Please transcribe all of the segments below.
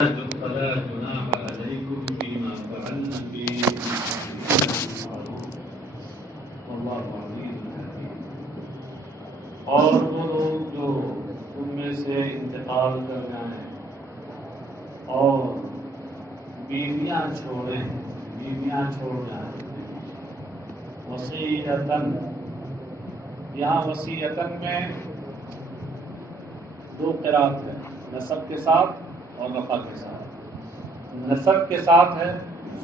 فلا جناح عليكم فيما فعلنا في والله عزيز حكيم۔ اور وہ لوگ جو ان میں سے انتقال کر جائیں اور بیویاں چھوڑ جائیں وصیتاً، یہاں وصیتاً میں دو قرات ہے، نسب کے ساتھ اور رفع کے ساتھ۔ نسب کے ساتھ ہے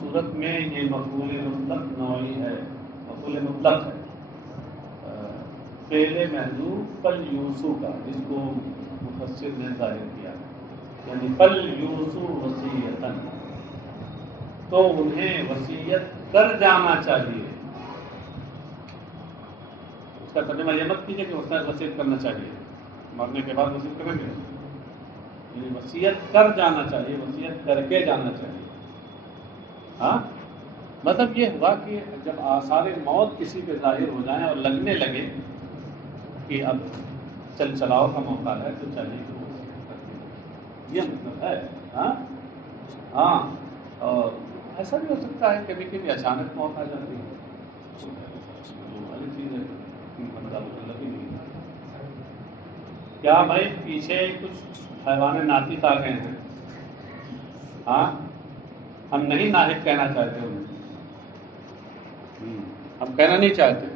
صورت میں یہ مفعول مطلق نوعی ہے، مفعول مطلق ہے فعل محذوف پل یوسو کا، جس کو مفسر نے ظاہر کیا، یعنی پل یوسو وصیتاً، تو انہیں وصیت کر جانا چاہیے۔ اس کا ترجمہ یہ مت کیجیے کہ وصیت کرنا چاہیے، مرنے کے بعد وصیت کریں گے، یعنی وصیت کر جانا چاہیے، وصیت کر کے جانا چاہیے۔ ہاں، مطلب یہ ہوا کہ جب آثار موت کسی پہ ظاہر ہو جائیں اور لگنے لگے کہ اب چل چلاؤ کا موقع ہے تو چاہیے کہ وہ وصیت کر دیں، یہ مطلب ہے۔ ہاں، اور ایسا بھی ہو سکتا ہے کبھی کبھی اچانک موت آ جاتی ہے، وہ والی چیز ہے، مطلب ہی نہیں۔ کیا بھائی پیچھے کچھ حیوان ناطق آ گئے ہیں؟ ہاں، ہم نہیں ناحق کہنا چاہتے انہیں، ہم کہنا نہیں چاہتے،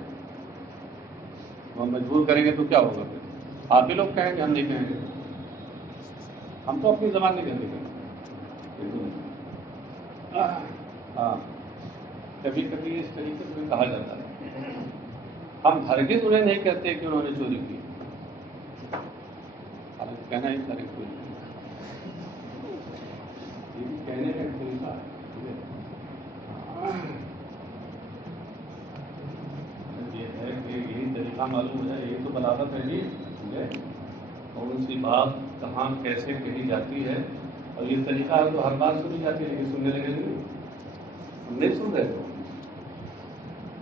وہ مجبور کریں گے تو کیا ہوگا پھر؟ آپ ہی لوگ کہیں گے، ہم نہیں کہیں گے، ہم تو اپنی زبان نہیں کہتے۔ ہاں، کبھی کبھی اس طریقے سے کہا جاتا ہے، ہم ہرگز انہیں نہیں کہتے کہ انہوں نے چوری کی، کہنا ہی سارے کوئی کہنے کا طریقہ یہ ہے کہ یہی طریقہ معلوم ہے، یہی تو بلاغت ہے جی، کون سی بات کہاں کیسے کہی جاتی ہے، اور یہ طریقہ ہے تو ہر بات سنی جاتی ہے، لیکن سننے لگے نہیں سن رہے ہو،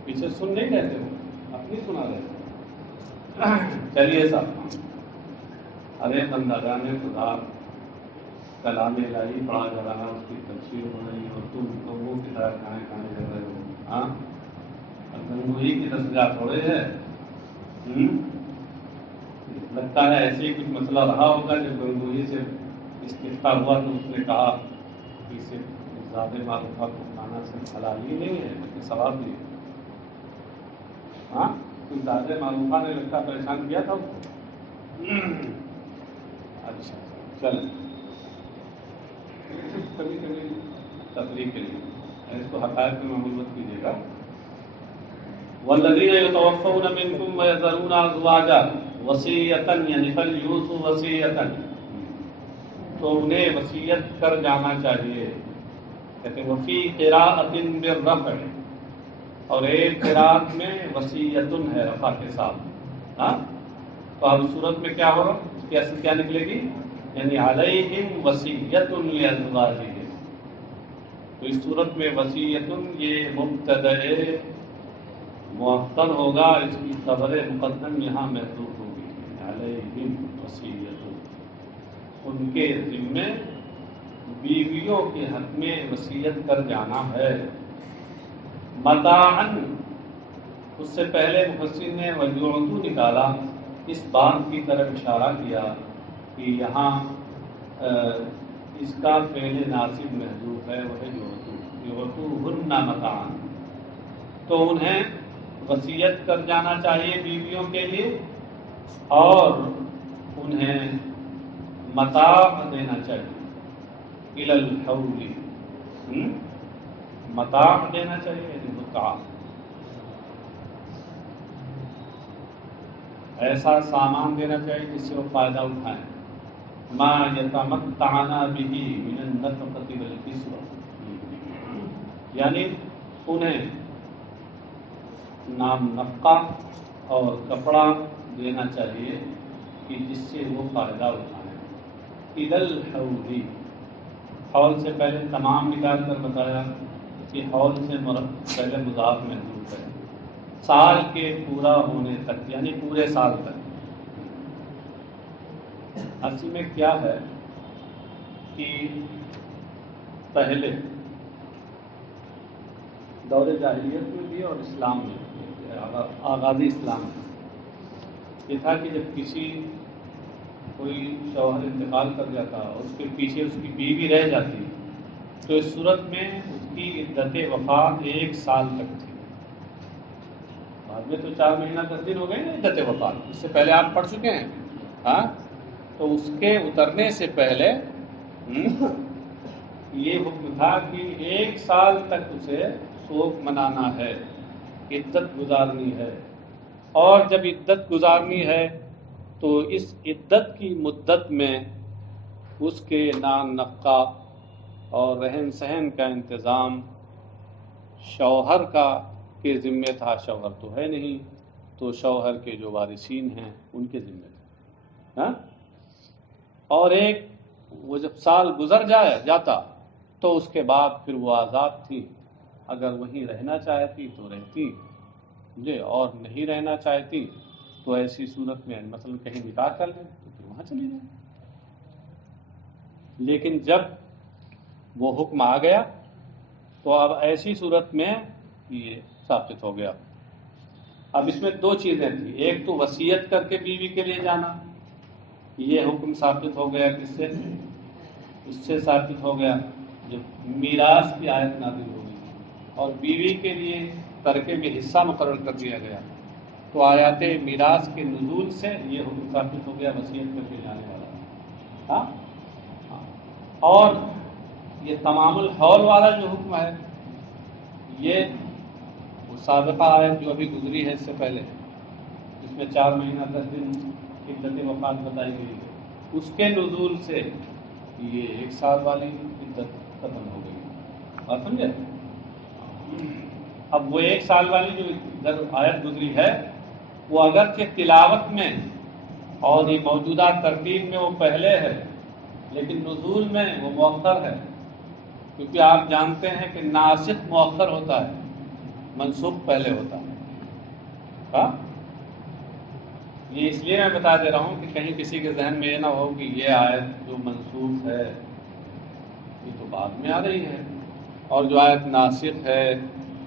پیچھے سن نہیں رہتے ہو، اپنی سنا رہے ہو۔ چلیے صاحب، ارے بندگان خدا، کلام الہی پڑھا جا رہا ہے، اس کی تفسیر ہو رہی ہے، اور تم لوگوں کی طرح کھانے کر رہے ہو۔ ہاں، گنگوئی کی دستگاہ تھوڑے ہے، لگتا ہے ایسے ہی کچھ مسئلہ رہا ہوگا جب گنگوئی سے استفتا ہوا تو اس نے کہا کہ صرف زیادہ معروفہ کو کھانا صرف حلال ہی نہیں ہے بلکہ ثواب بھی ہے۔ ہاں، کوئی زیادہ معروفہ نے لگتا پریشان کیا تھا اس کو۔ اچھا چل، کبھی کبھی تفریح کے لیے اس کو حقائق میں معمول مت کیجیے گا۔ والذین یتوفون منکم ویذرون ازواجا وصیۃ، یعنی فلیوصوا وصیۃ، تو انہیں وصیت کر جانا چاہیے۔ کہتے ہیں وفی قراءۃ بالرفع، اور ایک قراءت میں وصیۃ ہے رفع کے ساتھ۔ ہاں، تو اب صورت میں کیا ہوگا، اس کی اصل کیا نکلے گی، یعنی علیہم وصیۃ لازواجہم۔ تو اس صورت میں وصیۃ یہ مبتدأ مؤخر ہوگا، اس کی خبر مقدم یہاں محذوف ہوگی، علیہم وصیۃ، ان کے ذمے بیویوں کے حق میں وصیت کر جانا ہے۔ متاعن، اس سے پہلے مفسر نے ویعطوا نکالا، اس بات کی طرف اشارہ کیا کہ یہاں اس کا فعل ناصب محذوف ہے، وہ ہے یعطوہن متاعا، تو انہیں وصیت کر جانا چاہیے بیویوں کے لیے، اور انہیں متاع دینا چاہیے، الی الحول، متاع دینا چاہیے، یعنی متاع، ایسا سامان دینا چاہیے جس سے وہ فائدہ اٹھائیں۔ ما یتمتعن بہ من النفقۃ والکسوۃ، یعنی انہیں نام نفقہ اور کپڑا دینا چاہیے کہ جس سے وہ فائدہ اٹھائیں۔ الی الحول، حول سے پہلے تمام نکال کر بتایا کہ حول سے پہلے مضاف محذوف ہے، سال کے پورا ہونے تک، یعنی پورے سال تک۔ اصل میں کیا ہے کہ پہلے دور جاہلیت میں بھی اور اسلام میں آغازی اسلام میں یہ تھا کہ جب کسی کوئی شوہر انتقال کر جاتا اور اس کے پیچھے اس کی بیوی رہ جاتی تو اس صورت میں اس کی عدت وفات 1 سال تک تھی. بعد میں تو 4 مہینہ 10 دن ہو گئے نا عدت وفات، اس سے پہلے آپ پڑھ چکے ہیں. ہاں، تو اس کے اترنے سے پہلے یہ حکم تھا کہ 1 سال تک اسے سوگ منانا ہے، عدت گزارنی ہے. اور جب عدت گزارنی ہے تو اس عدت کی مدت میں اس کے نان نفقہ اور رہن سہن کا انتظام شوہر کا کے ذمے تھا. شوہر تو ہے نہیں، تو شوہر کے جو وارثین ہیں ان کے ذمے تھا. ہاں، اور ایک وہ جب سال گزر جاتا تو اس کے بعد پھر وہ آزاد تھی. اگر وہیں رہنا چاہتی تو رہتی اور نہیں رہنا چاہتی تو ایسی صورت میں مثلا کہیں نکاح کر لیں تو پھر وہاں چلی جائیں. لیکن جب وہ حکم آ گیا تو اب ایسی صورت میں یہ ثابت ہو گیا. اب اس میں 2 چیزیں تھیں. ایک تو وصیت کر کے بیوی کے لیے جانا، یہ حکم ثابت ہو گیا. کس سے؟ اس سے ثابت ہو گیا جب میراث کی آیت نازل ہو گئی اور بیوی کے لیے ترکے میں حصہ مقرر کر دیا گیا تو آیات میراث کے نزول سے یہ حکم ثابت ہو گیا وصیت کر کے جانے والا. ہاں، اور یہ تمام الحول والا جو حکم ہے یہ وہ سابقہ آیت جو ابھی گزری ہے اس سے پہلے، جس میں 4 مہینہ 10 دن عدت وفات بتائی گئی ہے، اس کے نزول سے یہ 1 سال والی عدت ختم ہو گئی. بات سمجھے؟ اب وہ 1 سال والی جو آیت گزری ہے وہ اگرچہ تلاوت میں اور یہ موجودہ ترتیب میں وہ پہلے ہے لیکن نزول میں وہ مؤخر ہے، کیونکہ آپ جانتے ہیں کہ ناسخ مؤخر ہوتا ہے، منسوخ پہلے ہوتا ہے. ہاں، یہ اس لیے میں بتا دے رہا ہوں کہ کہیں کسی کے ذہن میں یہ نہ ہو کہ یہ آیت جو منسوخ ہے یہ تو بعد میں آ رہی ہے اور جو آیت ناسخ ہے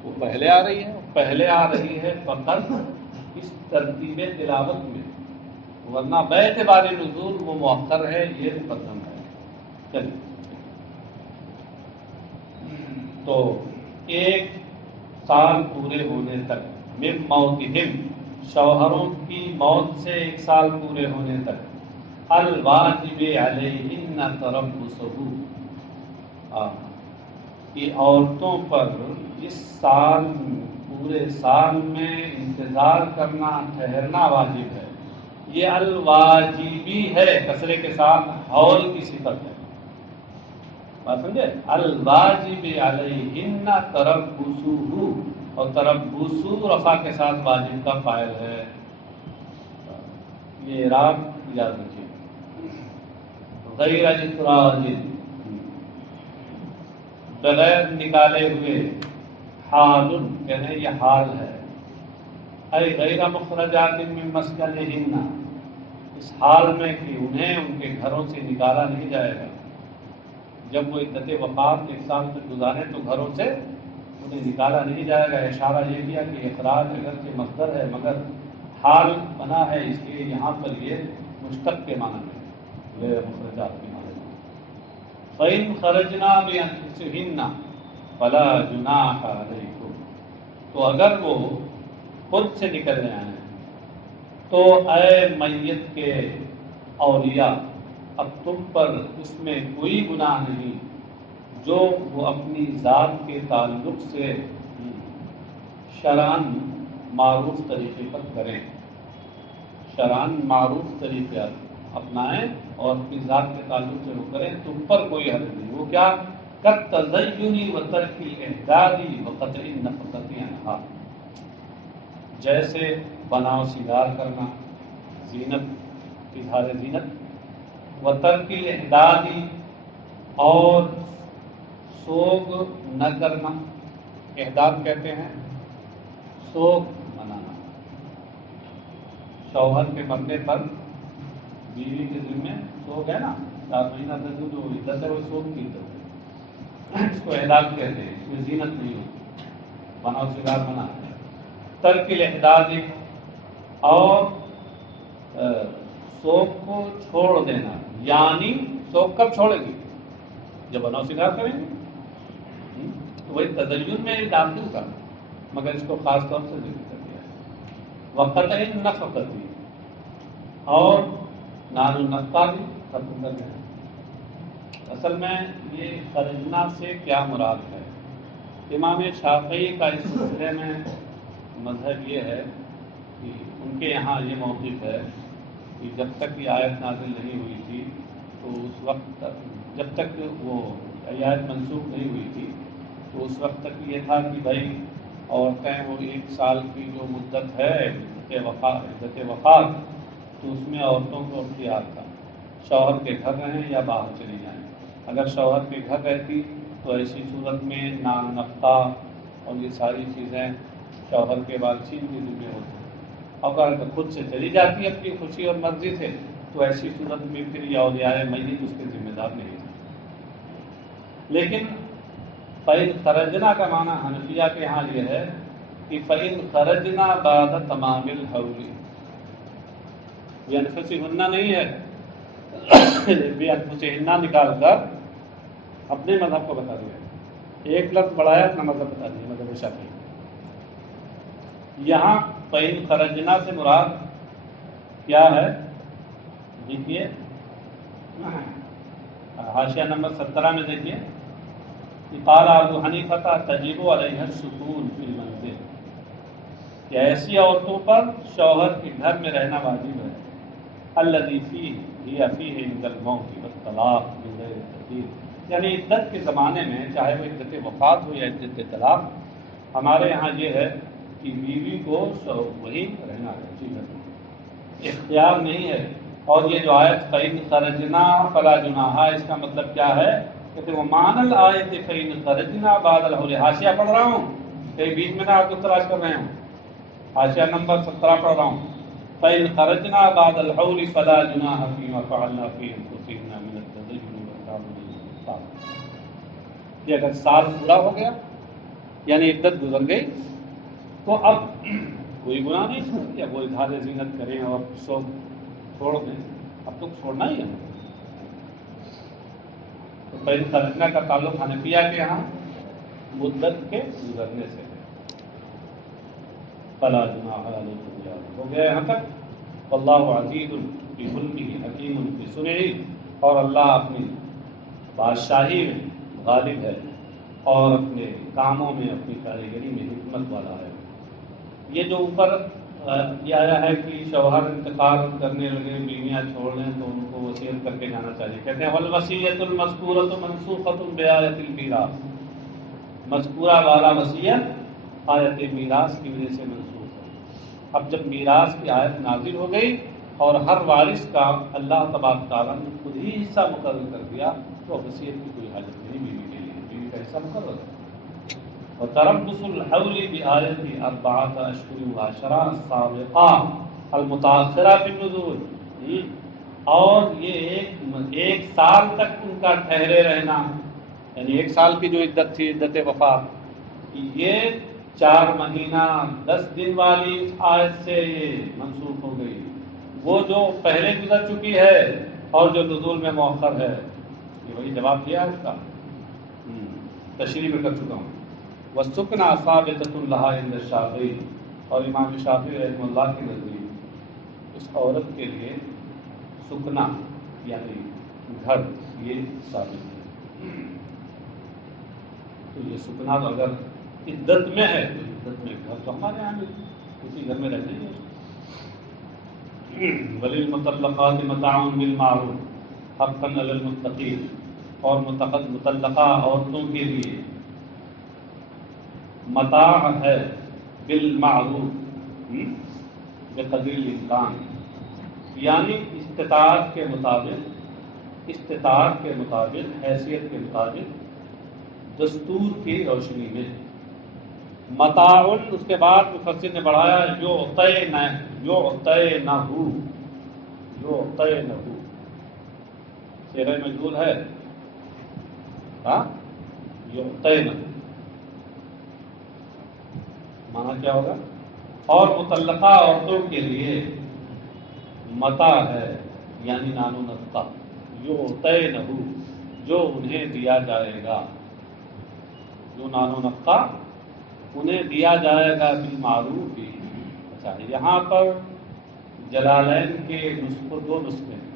وہ پہلے آ رہی ہے. پہلے آ رہی ہے فقط اس ترتیب تلاوت میں، ورنہ باعتبار نزول وہ مؤخر ہے، یہ مقدم ہے. چلیے، تو 1 سال پورے ہونے تک من موتہم، شوہروں کی موت سے 1 سال پورے ہونے تک، الواجب علیہن تربصہ، کہ عورتوں پر اس سال پورے سال میں انتظار کرنا ٹھہرنا واجب ہے. یہ الواجبی ہے، کسرے کے ساتھ حول کی صفت ہے. بات سمجھے؟ الواجب علیہن تربصہ، اور تربص رفع کے ساتھ واجب کا فاعل ہے. یہ اعراب یاد رکھیے. غیر اخراج، بغیر نکالے ہوئے، حال کہتے ہیں یہ حال ہے. اے غیر مخرجات من مسکنہن، اس حال میں کہ انہیں ان کے گھروں سے نکالا نہیں جائے گا. جب وہ عدت وفات 1 سال تک گزارے تو گھروں سے انہیں نکالا نہیں جائے گا. اشارہ یہ کیا کہ اخراج اگرچہ مصدر ہے مگر حال بنا ہے، اس لیے یہاں پر یہ مشتق کے معنی میں غیر مخرجات کے معنی میں. فَإِنْ خَرَجْنَا بِأَنفُسِهِنَّ فَلَا جُنَاحَ عَلَيْكُمْ، تو اگر وہ خود سے نکل رہے ہیں تو اے میت کے اولیاء، اب تم پر اس میں کوئی گناہ نہیں جو وہ اپنی ذات کے تعلق سے شرعاً معروف طریقے پر کریں. شرعاً معروف طریقے اپنائیں اور اپنی ذات کے تعلق سے وہ کریں، تم پر کوئی حرج نہیں. وہ کیا؟ کالتزین وترک الاحداد وقطع النفقۃ عنہا، جیسے بناؤ سنگار کرنا، زینت، اظہار زینت، وترک الاحداد، اور سوگ نہ کرنا. احداد کہتے ہیں سوگ منانا. شوہر کے مرنے پر بیوی کے ذمے سوگ ہے نا، 4 مہینہ تک جو عدت ہے وہ سوگ کی عدت ہے، اس کو احداد کہتے ہیں، اس میں زینت نہیں ہوتی، بنا سگار بنا ہے۔ ترک الاحداد اور سوگ کو چھوڑ دینا، یعنی سوگ کب چھوڑیں گے؟ جب بنا سگار کریں گے، تو وہی تدین میں داخل کا، مگر اس کو خاص طور سے ذکر کر دیا ہے۔ وقت نفقتی اور نان النفقہ بھی ختم کر دیا۔ اصل میں یہ خرجنا سے کیا مراد ہے؟ امام شافعی کا اس سلسلے میں مذہب یہ ہے کہ ان کے یہاں یہ موقف ہے کہ جب تک یہ آیت نازل نہیں ہوئی تھی تو اس وقت تک، جب تک وہ آیت منسوخ نہیں ہوئی تھی تو اس وقت تک یہ تھا کہ بھائی عورتیں وہ 1 سال کی جو مدت ہے عدت وفات، تو اس میں عورتوں کو اختیار تھا شوہر کے گھر رہیں یا باہر چلی جائیں۔ اگر شوہر کے گھر رہتی تو ایسی صورت میں نان نفقہ اور یہ ساری چیزیں شوہر کے وارثین کے ذمہ ہوتی، اور اگر خود سے چلی جاتی اپنی خوشی اور مرضی سے تو ایسی صورت میں پھر یہ اولیاء میت اس کے ذمہ دار نہیں تھے۔ لیکن فَإِنْ خَرَجْنَا کا معنی حنفیہ کے یہاں یہ ہے کہ فَإِنْ خَرَجْنَا بَعْدَ تَمَامِ الْحَوْلِ، یہ انفسہن نہیں ہے، یہ انفسہن نکال کر اپنے مذہب کو بتا دیا، ایک لفظ بڑھایا اپنا مذہب بتا دیا، مذہب شافعی۔ یہاں فَإِنْ خَرَجْنَا سے مراد کیا ہے؟ دیکھیے حاشیہ نمبر 17 میں دیکھیے، قال ابو حنیفہ تجب علیہ السکون فی المنزل، کہ ایسی عورتوں پر شوہر کے گھر میں رہنا واجب ہے، الذی فیہ ہی فیہ عند الموت والطلاق من غیر تأخیر، یعنی عدت کے زمانے میں چاہے وہ عدت وفات ہو یا عدت طلاق، ہمارے یہاں یہ ہے کہ بیوی کو وہی رہنا ہے، اسی گھر میں، اختیار نہیں ہے۔ اور یہ جو آیت فَإِنْ خَرَجْنَا فَلَا جُنَاحَ، اس کا مطلب کیا ہے؟ کہتے وہ مان الآیت فَإِنْ خَرَجْنَا بَعْدَ الْحَوْلِ، حاشیہ پڑھ رہا ہوں، کہیں بیچ میں نہ آپ کو تلاش کر رہے ہوں، حاشیہ نمبر 17 پڑھ رہا ہوں، فَإِنْ خَرَجْنَا بَعْدَ الْحَوْلِ فَلَا جُنَاحَ فِيمَا فَعَلْنَا فِي أَنفُسِهِنَّ مِنَ التَّزَيُّنِ وَالتَّعَارُضِ، کہ اگر سال پورا ہو گیا یعنی عدت گزر گئی تو اب کوئی گناہ نہیں ہے یا وہ اظہار زینت کریں اور سو چھوڑ دیں، اب تو چھوڑنا ہی ہے۔ تو فَإِنْ خَرَجْنَا کا تعلق حنفیہ کے یہاں مدت کے گزرنے سے ہے۔ فَلَا جُنَاحَ عَلَيْكُمْ، ہو گیا یہاں تک۔ وَاللَّهُ عَزِيزٌ فِي مُلْكِهِ حَكِيمٌ فِي صُنْعِهِ، اور اللہ اپنی بادشاہی میں غالب ہے اور اپنے کاموں میں، اپنی کاریگری میں حکمت والا ہے۔ یہ جو اوپر یہ آیا ہے کہ شوہر انتقال کرنے لگے، بیویاں چھوڑ لیں تو ان کو وصیت کر کے جانا چاہیے، کہتے ہیں وَالْوَصِيَّةُ الْمَذْكُورَةُ مَنْسُوخَةٌ بِآیَةِ الْمِیراث، مذکورہ والا وصیت آیت میراث کی وجہ سے منسوخ ہے۔ اب جب میراث کی آیت نازل ہو گئی اور ہر وارث کا اللہ تبارک تعالیٰ نے خود ہی حصہ مقرر کر دیا تو وصیت کی کوئی حاجت نہیں بیوی کے لیے، بیوی کا حصہ مقرر ہے۔ وتربص الحول بآیت 4 اشہر وعشرہ السابقہ المتاخرہ بالنزول، اور یہ ایک سال تک ان کا ٹھہرے رہنا، یعنی 1 سال کی جو عدت تھی عدت وفات، یہ 4 مہینہ 10 دن والی آیت سے یہ منسوخ ہو گئی، وہ جو پہلے گزر چکی ہے اور جو نزول میں مؤخر ہے۔ یہ وہی جواب دیا اس کا، تشریح میں کر چکا ہوں۔ وَالسُّكْنَى ثَابِتَةٌ لَهَا عِندَ الشَّافِعِيِّ، اور امام شافعی رحمہ اللہ کے نزدیک اس عورت کے لیے سکنا یعنی گھر یہ ثابت ہے۔ تو یہ سکنا اگر عدت میں ہے تو عدت میں گھر تو ہمارے یہاں بھی اسی گھر میں رہتے ہیں۔ وَلِلْمُطَلَّقَاتِ مَتَاعٌ بِالْمَعْرُوفِ حَقًّا عَلَى الْمُتَّقِينَ، اور مطلقہ عورتوں کے لیے متاع ہے بالمعروف، بقدر الامکان، یعنی استطاعت کے مطابق، حیثیت کے مطابق، دستور کی روشنی میں۔ متاع، اس کے بعد مفسر نے بڑھایا یعطینہ، صیغہ مجہول ہے ہاں یعطین، معنی کیا ہوگا؟ اور مطلقہ عورتوں کے لیے متاع ہے یعنی نان و نفقہ، یعطینہ جو انہیں دیا جائے گا، جو نان و نفقہ انہیں دیا جائے گا بالمعروف بھی۔ اچھا یہاں پر جلالین کے نسخے دو نسخے ہیں،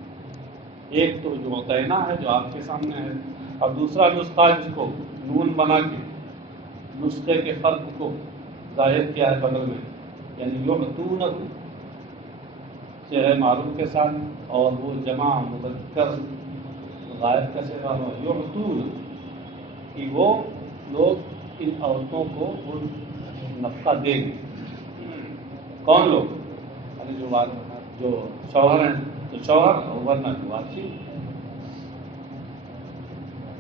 ایک تو یعطینہ ہے جو آپ کے سامنے ہے، اور دوسرا نسخہ جس کو نون بنا کے نسخے کے فرق کو ظاہر کیا ہے بدل میں، یعنی یعطونہ صیغہ معروف کے ساتھ، اور وہ جمع مذکر غائب کا صیغہ ہوا یعطون، کہ وہ لوگ ان عورتوں کو وہ نفقہ دیں گے۔ کون لوگ؟ یعنی جو شوہر ہیں تو شوہر، اور ورنہ جو واسی۔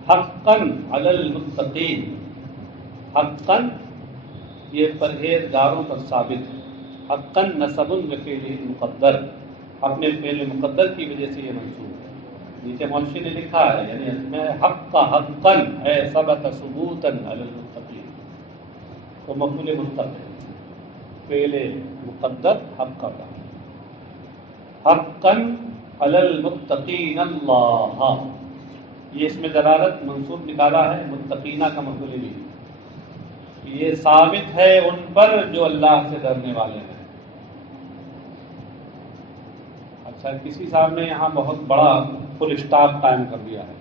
حقاً علی المتقین، حقاً یہ پرہیزگاروں پر ثابت ہے، حقاً نصب بفعل مقدر، اپنے فعل مقدر کی وجہ سے یہ منصوب ہے۔ نیچے مولوی نے لکھا ہے یعنی اس میں حق حقاً اے ثبت ثبوتاً علی المتقین، تو مفعول مطلق ہے، فعل مقدر حق کا، حقاً علی المتقین اللہ، یہ اس میں دلالت منصوب نکالا ہے، متقینہ کا مفعول بھی، یہ ثابت ہے ان پر جو اللہ سے ڈرنے والے ہیں۔ اچھا کسی صاحب نے یہاں بہت بڑا فل اسٹاپ قائم کر دیا ہے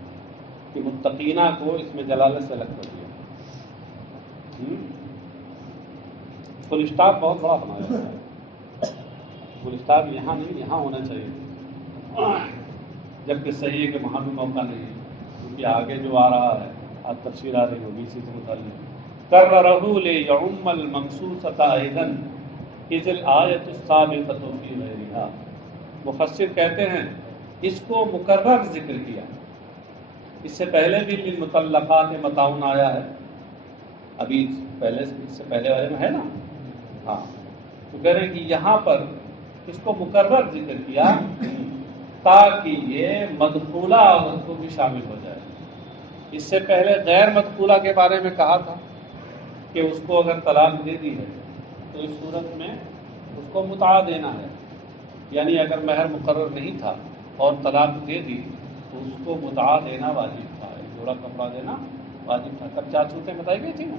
کہ متقینہ کو اس میں جلالت سے الگ کر دیا، فل اسٹاپ بہت بڑا بنایا گیا ہے، فل اسٹاپ یہاں نہیں یہاں ہونا چاہیے، جبکہ صحیح ہے کہ وہاں بھی موقع نہیں ہے، کیونکہ آگے جو آ رہا ہے آپ تفسیر آ رہی ہوگی اسی سے متعلق، کررہ لیعم المنصوصۃ ایضا اذ الآیۃ السابقۃ فی غیرہا، مفسر کہتے ہیں اس کو مکرر ذکر کیا، اس سے پہلے بھی للمطلقات متاع آیا ہے، ابھی پہلے اس سے پہلے والے میں ہے نا، ہاں تو کہہ رہے ہیں کہ یہاں پر اس کو مکرر ذکر کیا تاکہ یہ مدخولہ عورت کو بھی شامل ہو جائے۔ اس سے پہلے غیر مدخولہ کے بارے میں کہا تھا کہ اس کو اگر طلاق دے دی ہے تو اس صورت میں اس کو متاع دینا ہے، یعنی اگر مہر مقرر نہیں تھا اور طلاق دے دی تو اس کو متاع دینا واجب تھا، ایک جوڑا کپڑا دینا واجب تھا، تب 4 صورتیں بتائی گئی تھی نا۔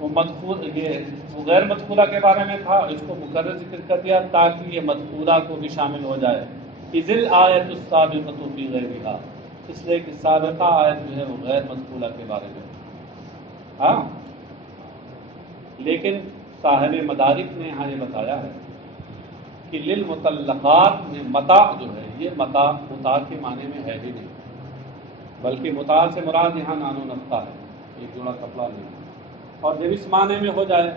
وہ مدخول وہ غیر مدخولہ کے بارے میں تھا، اس کو مقرر ذکر کر دیا تاکہ یہ مدخولہ کو بھی شامل ہو جائے، اذ الآیۃ السابقۃ فی غیرہا، اس لیے کہ سابقہ آیت جو ہے وہ غیر مدخولہ کے بارے میں، ہاں لیکن صاحب مدارک نے یہاں یہ بتایا ہے کہ للمطلقات میں متاع جو ہے یہ متاع کے معنی میں ہے ہی نہیں، بلکہ متاع سے مراد یہاں نان و نفقہ ہے، ایک جوڑا کپڑا نہیں، اور جب اس معنی میں ہو جائے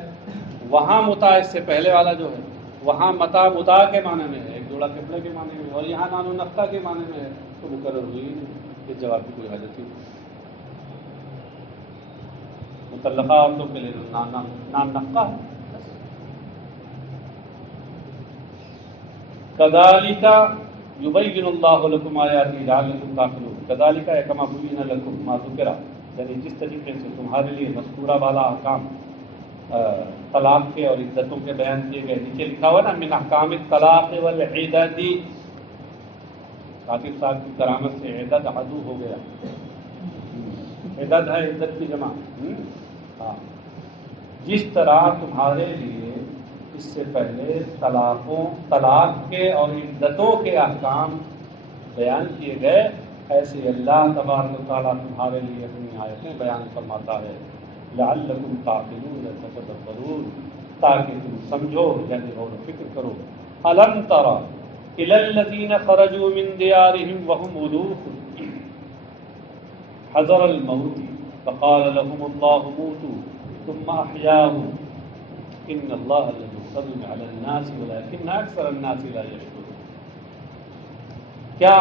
وہاں متاع اس سے پہلے والا جو ہے وہاں متاع کے معنی میں ہے، ایک جوڑا کپڑے کے معنی میں، اور یہاں نان و نفقہ کے معنی میں ہے، تو مقرر ہوئی نہیں، اس جواب کی کوئی حاجت نہیں۔ مطلقہ عورتوں کے لیے نان نفقہ ہے۔ کذالک یبین اللہ لکم آیاتہ لعلکم تعقلون، کذالک کما بین لکم ما ذکر، یعنی جس طریقے سے تمہارے لیے مذکورہ والا احکام طلاق کے اور عدتوں کے بیان کیے گئے، نیچے لکھا ہوا نا من احکام الطلاق والعدت، کاتب صاحب کی کرامت سے عدت عدو ہو گیا، عدت ہے عدت کی جمع، ہاں جس طرح تمہارے لیے اس سے پہلے طلاق کے اور عدتوں کے احکام بیان کیے گئے، ایسے اللہ تبارک و تعالیٰ تمہارے لیے اپنی آیتیں بیان فرماتا ہے، لعلکم تعقلون تتدبرون، تاکہ تم سمجھو یعنی غور و فکر کرو۔ الم تر الی الذین خرجوا من دیارہم وهم الوف حذر الموت فقال لهم اللہ موتوا ثم احیاهم ان اللہ لذو علی الناس ولکن اکثر الناس لا یشکرون۔ کیا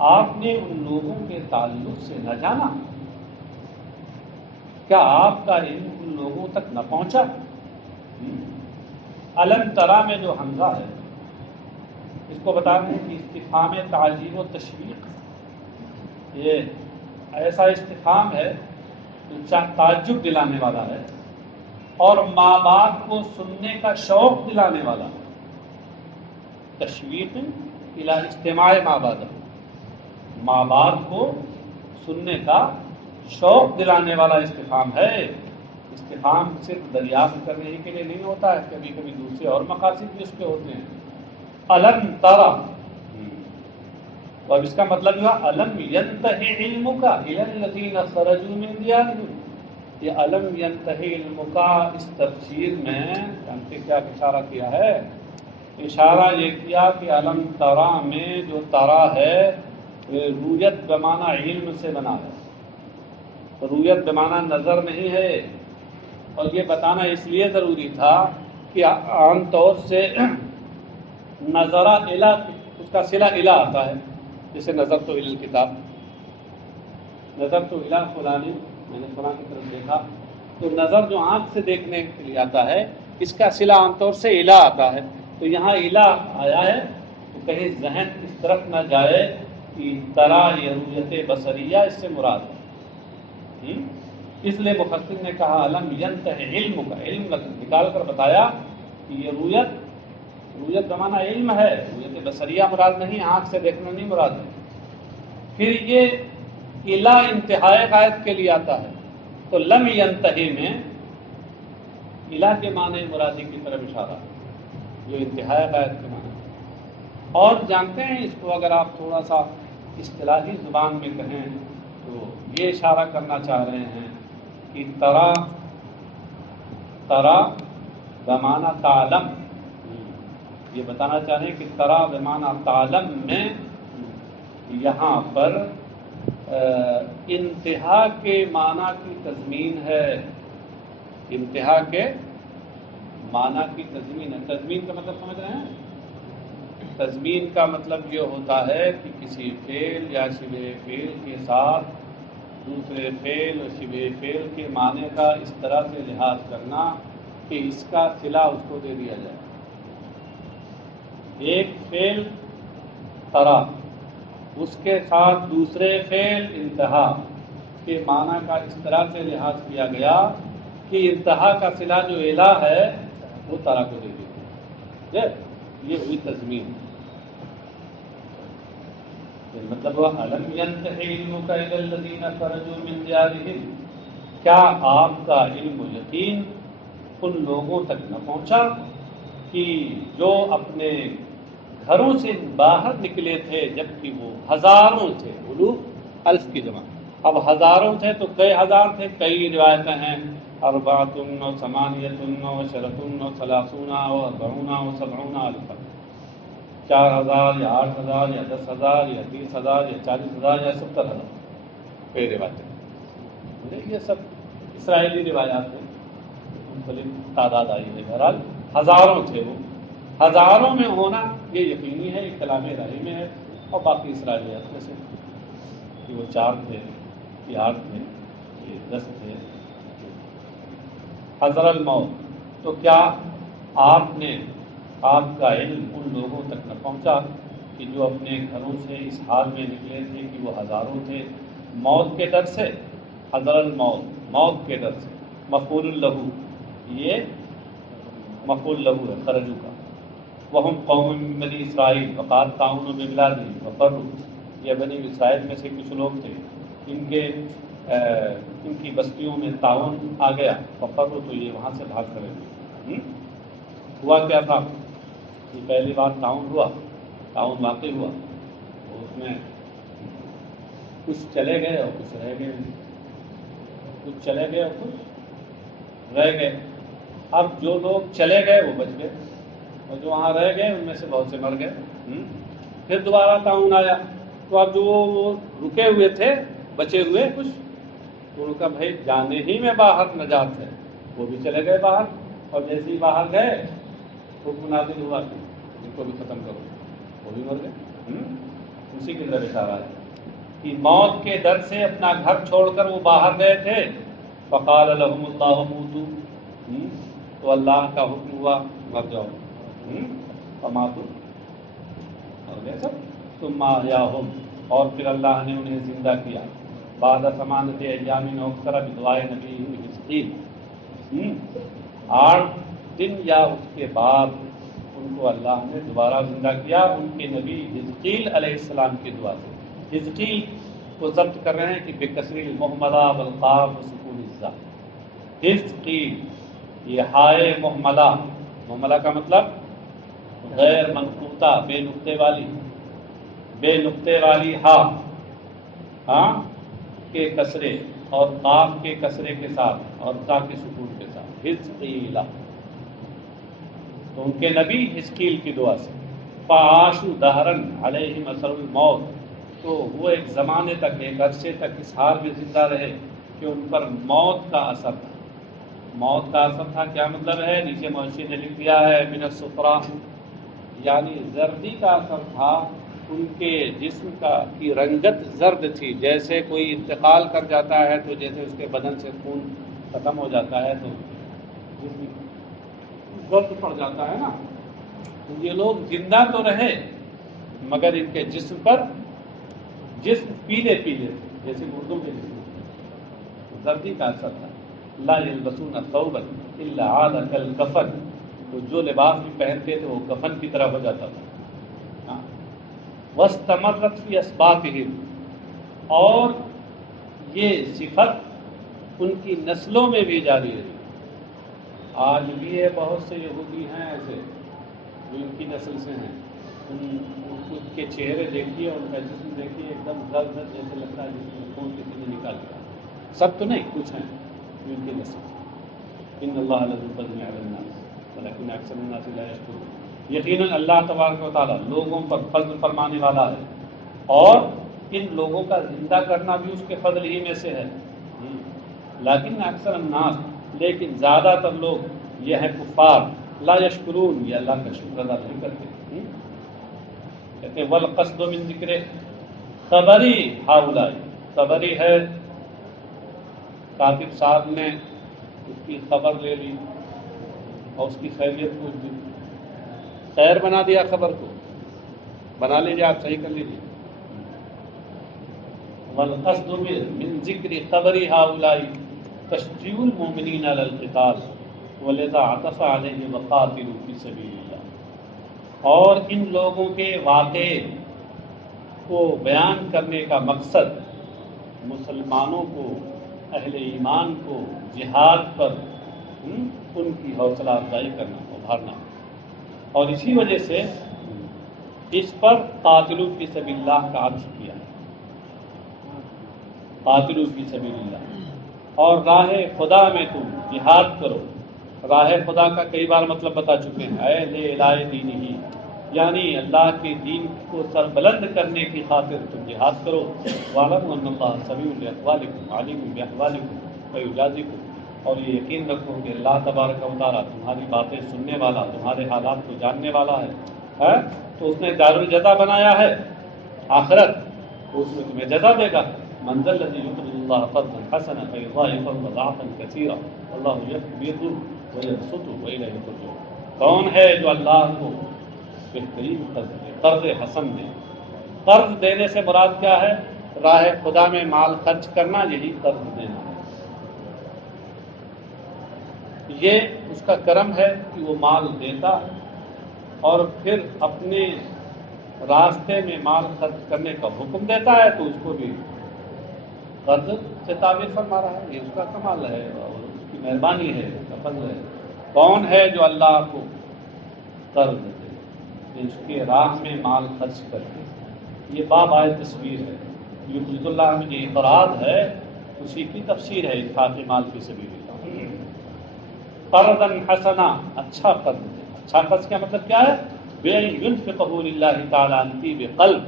آپ نے ان لوگوں کے تعلق سے نہ جانا؟ کیا آپ کا علم ان لوگوں تک نہ پہنچا الم ترا میں جو حمزہ ہے اس کو بتا رہے ہیں کہ استفہام تعجیب و تشویق، یہ ایسا استفہام ہے جو تعجب دلانے والا ہے اور ماں باپ کو سننے کا شوق دلانے والا ہے۔ تشویق الی استماع ماں بعد، ماں باپ کو سننے کا شوق دلانے والا استفہام ہے۔ استفہام صرف دریافت کرنے ہی کے لیے نہیں ہوتا ہے، کبھی کبھی دوسرے اور مقاصد بھی اس پہ ہوتے ہیں۔ الم ترا، اور اس کا مطلب ہوا الم ینتہی علمک الی الذین خرجوا من دیارہم۔ یہ الم ینتہی علمک اس تفسیر میں جانتے کیا اشارہ کیا ہے؟ اشارہ یہ کیا کہ الم ترا میں جو ترا ہے رویت بمعنی علم سے بنا ہے، رویت بمعنی نظر نہیں ہے۔ اور یہ بتانا اس لیے ضروری تھا کہ عام طور سے نظرہ الی اس کا صلہ الی آتا ہے، جیسے نظر تو الی الکتاب، نظر تو الی فلانی، میں نے فلاں کی طرف دیکھا، تو نظر جو آنکھ سے دیکھنے کے لیے آتا ہے اس کا صلہ عام طور سے الی آتا ہے۔ تو یہاں الی آیا ہے تو کہیں ذہن اس طرف نہ جائے کہ ترا یہ رویت بصریہ اس سے مراد ہے۔ اس لیے مفسر نے کہا علم ینتہی علم کا، علم نکال کر بتایا کہ یہ رویت بمانا علم ہے، رویت بصریہ مراد نہیں، آنکھ سے دیکھنا نہیں مراد ہے۔ پھر یہ الا انتہائی غایت کے لیے آتا ہے، تو لم ینتہی میں الا کے معنی مرادی کی طرف اشارہ، جو انتہائی غایت کے معنی۔ اور جانتے ہیں اس کو اگر آپ تھوڑا سا اصطلاحی زبان میں کہیں تو یہ اشارہ کرنا چاہ رہے ہیں کہ ترا بمعنی تعلم، یہ بتانا چاہ رہے ہیں کہ ترا بمعنی تعلم میں یہاں پر انتہا کے معنی کی تضمین ہے، انتہا کے معنی کی تضمین ہے۔ تضمین کا مطلب سمجھ رہے ہیں؟ تضمین کا مطلب یہ ہوتا ہے کہ کسی فعل یا شبہ فعل کے ساتھ دوسرے فعل اور شبہ فعل کے معنی کا اس طرح سے لحاظ کرنا کہ اس کا صلہ اس کو دے دیا جائے۔ ایک فعل ترا، اس کے ساتھ دوسرے فعل انتہا کے معنی کا اس طرح سے لحاظ کیا گیا کہ انتہا کا صلہ جو الی ہے وہ ترا کو دے دیا، یہ ہوئی تضمین۔ مطلب وہ الم ینتہی علمک الی الذین خرجوا من دیارہم، کیا آپ کا علم و یقین ان لوگوں تک نہ پہنچا کہ جو اپنے گھروں سے باہر نکلے تھے، جبکہ وہ ہزاروں تھے، الوف الف کی جمع، اب ہزاروں تھے تو کئی ہزار تھے، کئی روایتیں ہیں اربعۃ و ثمانیۃ و عشرۃ و ثلاثون و اربعون و سبعون الفا، 4000 یا 8000 یا 10,000 یا 30,000 یا 40,000 یا 70,000 کئی روایتیں، یہ سب اسرائیلی روایات ہیں، مختلف تعداد آئی ہے، بہرحال ہزاروں تھے وہ، ہزاروں میں ہونا یہ یقینی ہے، یہ کلام الہی میں ہے، اور باقی اسرائیلیات میں سے کہ وہ 4 تھے، یہ 8 تھے، یہ 10 تھے۔ حضر الموت، تو کیا آپ کا علم ان لوگوں تک نہ پہنچا کہ جو اپنے گھروں سے اس حال میں نکلے تھے کہ وہ ہزاروں تھے، موت کے ڈر سے، حضر الموت موت کے ڈر سے، مفعول لہو، یہ مفعول لہو ہے خرجو کا، وہم قوم من بنی اسرائیل وقات تعاونوا ببلادہم وفروا، یہ بنی اسرائیل میں سے کچھ لوگ تھے، ان کی بستیوں میں تعاون آ گیا، وفروا، تو یہ وہاں سے بھاگ کرے۔ ہوا کیا تھا کہ پہلی بار تعاون ہوا، تعاون واقع ہوا، تو اس میں کچھ چلے گئے اور کچھ رہ گئے، کچھ چلے گئے اور کچھ رہ گئے۔ اب جو لوگ چلے گئے وہ بچ گئے، اور جو وہاں رہ گئے ان میں سے بہت سے مر گئے۔ پھر دوبارہ تعاون آیا، تو اب جو وہ رکے ہوئے تھے، بچے ہوئے کچھ، تو ان کا بھائی جانے ہی میں باہر نجات ہے، وہ بھی چلے گئے باہر، اور جیسے ہی باہر گئے حکم نازل ہوا کہ ان کو بھی ختم کرو، وہ بھی مر گئے۔ اسی کی طرف اشارہ ہے کہ موت کے ڈر سے اپنا گھر چھوڑ کر وہ باہر گئے تھے، فقال لهم اللہ موتوا، تو اللہ کا حکم ہوا مر جاؤ، فماتوا اور گئے سب، ثم احیاہم اور پھر اللہ نے انہیں زندہ کیا، بعد ثمانیۃ ایام او اکثر بدعاء نبی حزقیل، 8 دن یا اس کے بعد ان کو اللہ نے دوبارہ زندہ کیا ان کے نبی حزقیل علیہ السلام کی دعا سے۔ حزقیل کو ضبط کر رہے ہیں کہ بکسر المحملہ والقاف وسکون الزا، حزقیل، یہ ہائے محملہ، محملہ کا مطلب غیر منقوطہ، بے نقطے والی ہاں کے کسرے اور قاف کے کسرے کے ساتھ اور تا کے سکون کے ساتھ، حزقیلہ، تو ان کے نبی حزقیل کی دعا سے۔ فعاشوا دہرا علیہم اثر الموت، تو وہ ایک زمانے تک، ایک عرصے تک اس حال میں زندہ رہے کہ ان پر موت کا اثر تھا۔ موت کا اثر تھا کیا مطلب ہے؟ نیچے محشی نے لکھ دیا ہے من الصفرا، یعنی زردی کا اثر تھا، ان کے جسم کی رنگت زرد تھی، جیسے کوئی انتقال کر جاتا ہے تو جیسے اس کے بدن سے خون ختم ہو جاتا ہے تو جسم زرد پڑ جاتا ہے نا، یہ لوگ زندہ تو رہے مگر ان کے جسم پر پیلے تھے، جیسے مردوں کے جسم، زردی کا اثر تھا۔ لا یلبسون ثوبا الا عاد کالکفن، تو جو لباس بھی پہنتے تھے وہ کفن کی طرح ہو جاتا تھا۔ واستمرت فی اسباطہم، اور یہ صفت ان کی نسلوں میں بھی جاری رہی۔ آج بھی بہت سے یہودی ہیں ایسے جو ان کی نسل سے ہیں، ان کے چہرے دیکھیے، ان کا جسم دیکھیے، ایک دم زرد جیسے لگتا ہے جس میں خون کسی نے نکال دیا۔ سب تو نہیں، کچھ ہیں جو ان کی نسل سے۔ ان اللہ لذو فضل علی الناس ولکن اکثر الناس لا یشکرون، یقیناً اللہ تبارک و تعالیٰ لوگوں پر فضل فرمانے والا ہے، اور ان لوگوں کا زندہ کرنا بھی اس کے فضل ہی میں سے ہے۔ لیکن اکثر الناس، لیکن زیادہ تر لوگ یہ ہے کفار، لا یشکرون، یہ اللہ کا شکر ادا نہیں کرتے۔ کہتے ہیں والقصد من ذکر خبری ہؤلاء، خبری ہے کاتب صاحب نے اس کی خبر لے لی اور اس کی خیریت پوچھ دی، خیر بنا دیا، خبر کو بنا لیجیے، آپ صحیح کر لیجیے۔ والقصد من ذکر خبری ہؤلاء تشجیع المؤمنین علی القتال ولذا عطف علیہ وقاتلوا فی سبیل اللہ، اور ان لوگوں کے واقعے کو بیان کرنے کا مقصد مسلمانوں کو، اہل ایمان کو جہاد پر ان کی حوصلہ افزائی کرنا، ابھارنا، اور اسی وجہ سے اس پر قاتلوا فی سبیل اللہ کا عطف کیا ہے، قاتلوا فی سبیل اللہ، اور راہ خدا میں تم جہاد کرو۔ راہ خدا کا کئی بار مطلب بتا چکے ہیں، اے لِإِعْلَاءِ دِینِهِ، یعنی اللہ کے دین کو سربلند کرنے کی خاطر تم جہاد کرو۔ وَاعْلَمُوا أَنَّ اللَّهَ سَمِيعٌ لِأَقْوَالِكُمْ عَلِيمٌ بِأَحْوَالِكُمْ فَيُجَازِيكُمْ، اور یہ یقین رکھو کہ اللہ تبارک و تعالیٰ تمہاری باتیں سننے والا، تمہارے حالات کو جاننے والا ہے، تو اس نے دار الجزا بنایا ہے آخرت، تو اس میں تمہیں جزا دے گا۔ من ذا الذي يقرض الله قرضا حسنا فيضاعفه ضعفا كثيرا والله يقبض ويبسط واليه ترجعون، کون ہے جو اللہ کو بہترین قرض دے، قرض حسن دے؟ قرض دینے سے مراد کیا ہے؟ راہ خدا میں مال خرچ کرنا، یہی قرض دینا ہے۔ یہ اس کا کرم ہے کہ وہ مال دیتا ہے اور پھر اپنے راستے میں مال خرچ کرنے کا حکم دیتا ہے، تو اس کو بھی قرض سے تعبیر فرما رہا ہے۔ یہ اس کا کمال ہے اور اس کی مہربانی ہے، اس کا فضل ہے۔ کون ہے جو اللہ کو قرض دے، اس کے راہ میں مال خرچ کرتے؟ یہ بابائے تصویر ہے، یقرض اللہ میں جو اقراض ہے اسی کی تفسیر ہے، انفاق مال فی سبیل اللہ۔ قرضا حسنا، اچھا قرض دے۔ اچھا قرض کا مطلب کیا ہے؟ بے ينفقه للہ تعالی عن طیب قلب،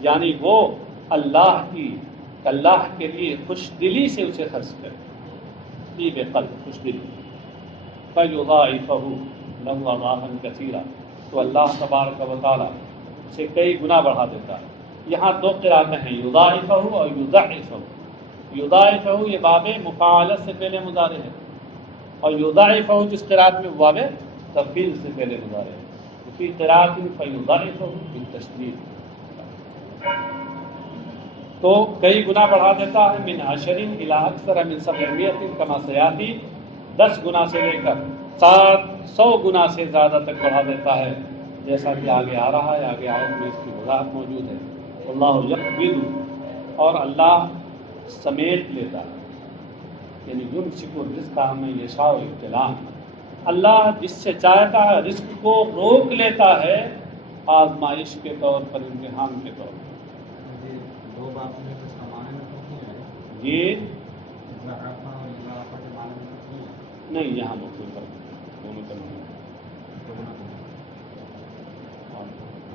یعنی وہ اللہ کے لیے خوش دلی سے اسے خرچ کرے، طیب قلب، خوش دلی۔ فَيُضَاعِفَهُ لَهُ أَضْعَافًا كَثِيرًا، تو اللہ تبارک و تعالیٰ اسے کئی گنا بڑھا دیتا ہے۔ یہاں دو قراءتیں ہیں، یضاعفہ اور یضاعفہ۔ یضاعفہ یہ باب مفاعلت سے پہلے مضارع ہے، اور یضاعفہ جس قراءت میں باب تفعیل سے پہلے مضارع فی قراءۃ فیضاعفہ بالتشدید. تو کئی گنا بڑھا دیتا ہے من 10 الی اکثر من 700 کما سیاتی، 10 گنا سے لے کر 700 گنا سے زیادہ تک بڑھا دیتا ہے، جیسا کہ آگے آ رہا ہے. آگے آیت میں اس کی وضاحت موجود ہے. اللہ یقبض، اور اللہ سمیٹ لیتا ہے، یعنی یمسک الرزق من یشاء ابتلاء، اللہ جس سے چاہتا ہے رزق کو روک لیتا ہے آزمائش کے طور پر، امتحان کے طور پر. دو باتوں میں کچھ کمانے میں کچھ نہیں ہے یہ زعفہ اور اضافہ کے معنی میں کچھ نہیں ہے. نہیں، یہاں مختلف دونوں کا نہیں.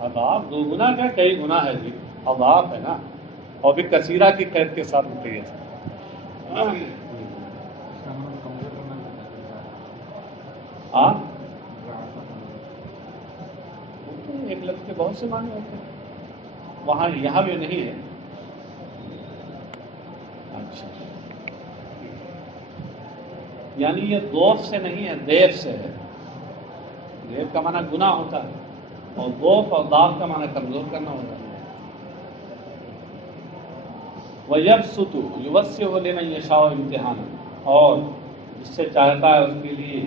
اضاف 2 گنا کا کئی گنا ہے جی، اضاف ہے نا، اور بھی کثیرہ کی قید کے ساتھ مٹھائی ہے. ایک لفظ کے بہت سے معنی ہوتے ہیں، وہاں یہاں بھی نہیں ہے. اچھا، یعنی یہ دوف سے نہیں ہے، دیف سے ہے. دیف کا معنی گناہ ہوتا ہے، اور دوف اور داف کا معنی کمزور کرنا ہوتا ہے. وَيَبْسُطُ يُوَسِّعُ لِمَن يَشَاءُ امتحانا، اور جس سے چاہتا ہے اس کے لیے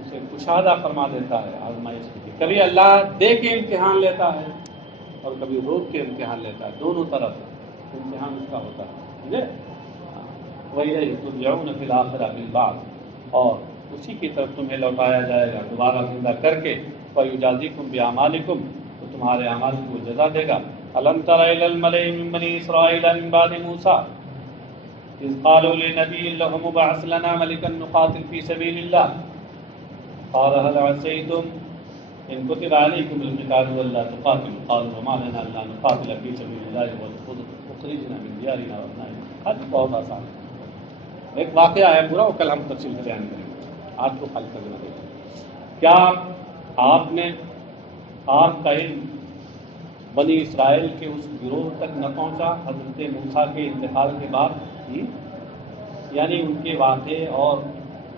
اسے کشادہ فرما دیتا ہے آزمائش کے لیے. کبھی اللہ دے کے امتحان لیتا ہے اور کبھی روک کے امتحان لیتا ہے، دونوں طرف امتحان اس کا ہوتا ہے. ٹھیک ہے. وَإِلَيْهِ تُرْجَعُونَ فِي الْآخِرَةِ بِالْبَعْثِ، اور اسی کی طرف تمہیں لوٹایا جائے گا دوبارہ زندہ کر کے. فَيُجَازِيكُمْ بِأَعْمَالِكُمْ، تو تمہارے اعمال کو جزا دے گا. أَلَمْ تَرَ إِلَى الْمَلَإِ مِن بَنِي إِسْرَائِيلَ مِن بَعْدِ مُوسَىٰ إِذْ قَالُوا لِنَبِيٍّ لَهُمُ ابْعَثْ لَنَا مَلِكًا نُقَاتِلْ فِي سَبِيلِ اللَّهِ قَالَ هَلْ عَسَيْتُمْ إِن كُتِبَ عَلَيْكُمُ الْقِتَالُ أَلَّا تُقَاتِلُوا قَالُوا وَمَا لَنَا أَلَّا نُقَاتِلَ فِي سَبِيلِ اللَّهِ وَقَدْ أُخْرِجْنَا مِن دِيَارِنَا وَأَبْنَائِنَا. حد بہت آسان ہے. ایک واقعہ ہے پورا، وہ کل ہم تفصیل سے بیان کریں گے، آج کو خالی کرنا دیں. کیا آپ کا علم بنی اسرائیل کے اس گروہ تک نہ پہنچا حضرت موسیٰ کے انتقال کے بعد؟ یعنی ان کے واقعے اور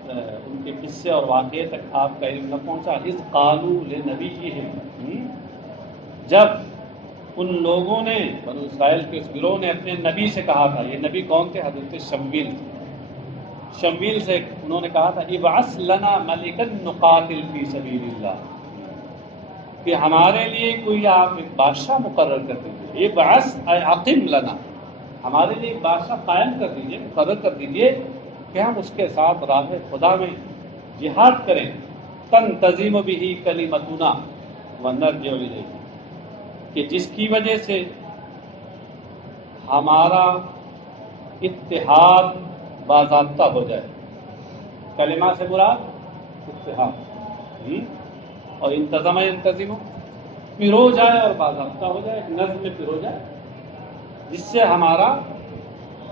ان کے قصے اور واقعے تک آپ کا علم نہ پہنچا؟ اذ قالوا لنبیہم، جب ان لوگوں نے، بنی اسرائیل کے اس گروہ نے اپنے نبی سے کہا تھا. یہ نبی کون تھے؟ حضرت شمویل سے انہوں نے کہا تھا ابعث لنا ملکا نقاتل فی سبیل اللہ، کہ ہمارے لیے کوئی آپ ایک بادشاہ مقرر کر دیجیے. ابعث اے اقم لنا، ہمارے لیے ایک بادشاہ قائم کر دیجیے، مقرر کر دیجیے کہ ہم اس کے ساتھ راہ خدا میں جہاد کریں. تنتظم بہ کلمتنا ونرجع الیہ، کہ جس کی وجہ سے ہمارا اتحاد باضابطہ ہو جائے. کلمہ سے مراد اتحاد، اور ینتظم پرو جائے اور باضابطہ ہو جائے، ایک نظم میں پرو جائے،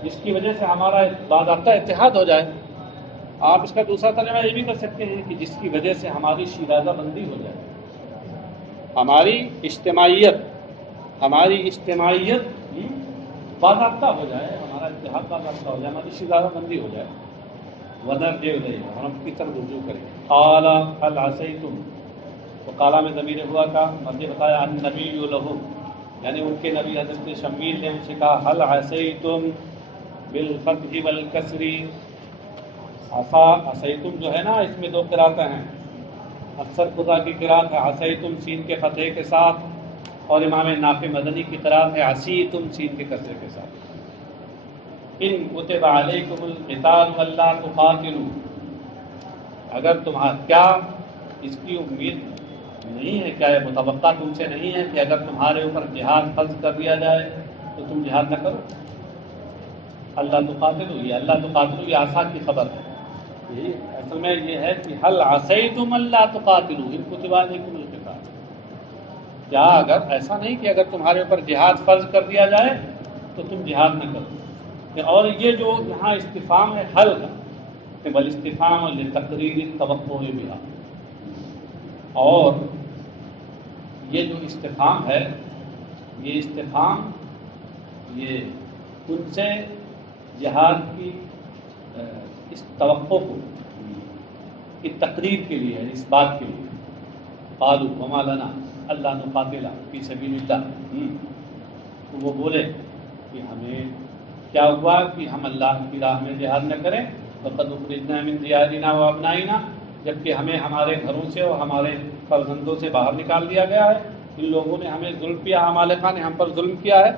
جس کی وجہ سے ہمارا باضابطہ اتحاد ہو جائے. آپ اس کا دوسرا ترجمہ یہ بھی کر سکتے ہیں کہ جس کی وجہ سے ہماری شیرازہ بندی ہو جائے، ہماری اجتماعیت باضابطہ ہو جائے، ہمارا اتحاد باضابطہ ہو جائے، ہماری شیرازہ بندی ہو جائے. ونرجع الیہ، اور ہم کی طرف رجوع کریں. قال هل عصیتم، تو قالا میں ضمیر ہوا کا مرجع بتایا. النبی لہم، یعنی ان کے نبی حضرت شمویل نے ان سے کہا هل عصیتم بالفتح والکسر. عصیتم جو ہے نا، اس میں 2 قراتیں ہیں. اکثر خدا کی قرات ہے عصیتم سین کے فتح کے ساتھ، اور امام نافع مدنی کی قرات ہے عصیتم سین کے کسرے کے ساتھ. ان کتب علیکم القتال الا تقاتلوا، اگر تمہارا کیا اس کی امید نہیں ہے، کیا یہ متوقع تم سے نہیں ہے کہ اگر تمہارے اوپر جہاد فرض کر دیا جائے تو تم جہاد نہ کرو؟ اللہ تقاتلوا، یہ اللہ تقاتلوا یہ آسا کی خبر ہے. یہ اصل میں یہ ہے کہ هل عصیتم الا تقاتلوا ان کتب علیکم القتال، کیا اگر ایسا نہیں کہ اگر تمہارے اوپر جہاد فرض کر دیا جائے تو تم جہاد نہ کرو. اور یہ جو یہاں استفہام ہے حل کا، بل استفہام لتقریر التوقع بها، اور یہ جو استفہام ہے، یہ استفہام یہ ان سے جہاد کی اس توقع کو، کی تقریر کے لیے ہے، اس بات کے لیے قالوا وما لنا الا نقاتل فی سبیل اللہ، تو وہ بولے کہ ہمیں کیا ہوا کہ ہم اللہ کی راہ میں جہاد نہ کریں، وقد اخرجنا من دیارنا وابنائنا، جبکہ ہمیں ہمارے گھروں سے اور ہمارے فرزندوں سے باہر نکال دیا گیا ہے، ان لوگوں نے ہمیں ظلم کیا، عمالقہ نے ہم پر ظلم کیا ہے،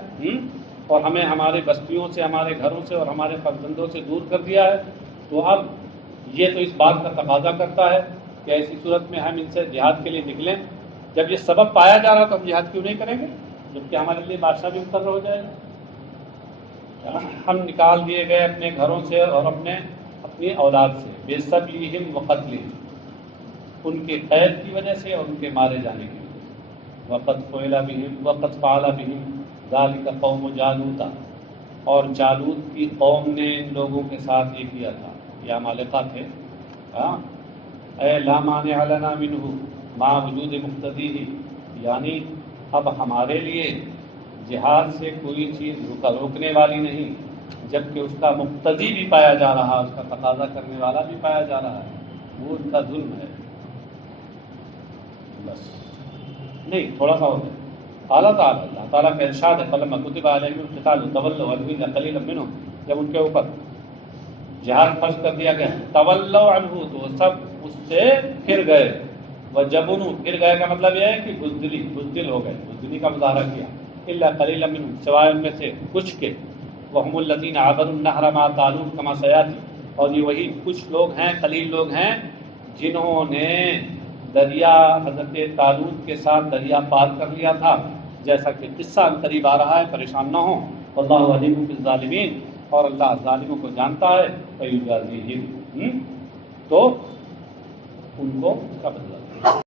اور ہمیں ہمارے بستیوں سے، ہمارے گھروں سے اور ہمارے فرزندوں سے دور کر دیا ہے۔ تو اب یہ تو اس بات کا تقاضا کرتا ہے کہ ایسی صورت میں ہم ان سے جہاد کے لیے نکلیں۔ جب یہ سبب پایا جا رہا تو ہم جہاد کیوں نہیں کریں گے، جبکہ ہمارے لیے بادشاہ بھی مقرر ہو جائے گا۔ ہم نکال دیے گئے اپنے گھروں سے اور اپنی اولاد سے، بے سبیہم وقتلہم، ان کے قید کی وجہ سے اور ان کے مارے جانے کی وجہ سے۔ وقد فعل بہم ذالک قوم جالوت، اور جالوت کی قوم نے ان لوگوں کے ساتھ یہ کیا تھا، یہ عمالقہ تھے۔ اے لا مانع لنا منہ مع وجود مقتدیہ، یعنی اب ہمارے لیے جہاد سے کوئی چیز روکنے والی نہیں، جبکہ اس کا مقتدی بھی پایا جا رہا ہے، اس کا تقاضا کرنے والا بھی پایا جا رہا ہے، وہ ان کا ظلم ہے۔ بس نہیں، تھوڑا سا ہوتا ہے۔ اعلیٰ تعالیٰ، اللہ تعالیٰ کا ارشاد ہے فلما کتب علیہم القتال تولوا عنہ قلیلا منہم، جب ان کے اوپر جہاد فرض کر دیا گیا تولوا عنہ تو سب اس سے پھر گئے، وجبنوا، پھر گئے کا مطلب یہ ہے کہ بزدل ہو گئے، بزدلی کا مظاہرہ کیا، الا قلیلا منہم، سوائے ان میں سے کچھ کے، وهم الذین عبروا النہر مع طالوت کما سیاتی، اور یہ وہی کچھ لوگ ہیں، قلیل لوگ ہیں جنہوں نے دریا حضرت طالوت کے ساتھ دریا پار کر لیا تھا، جیسا کہ قصہ قریب آ رہا ہے، پریشان نہ ہوں۔ واللہ علیم بالظالمین، اور اللہ ظالموں کو جانتا ہے، فیجازیہم، تو ان کو اس کا بدلہ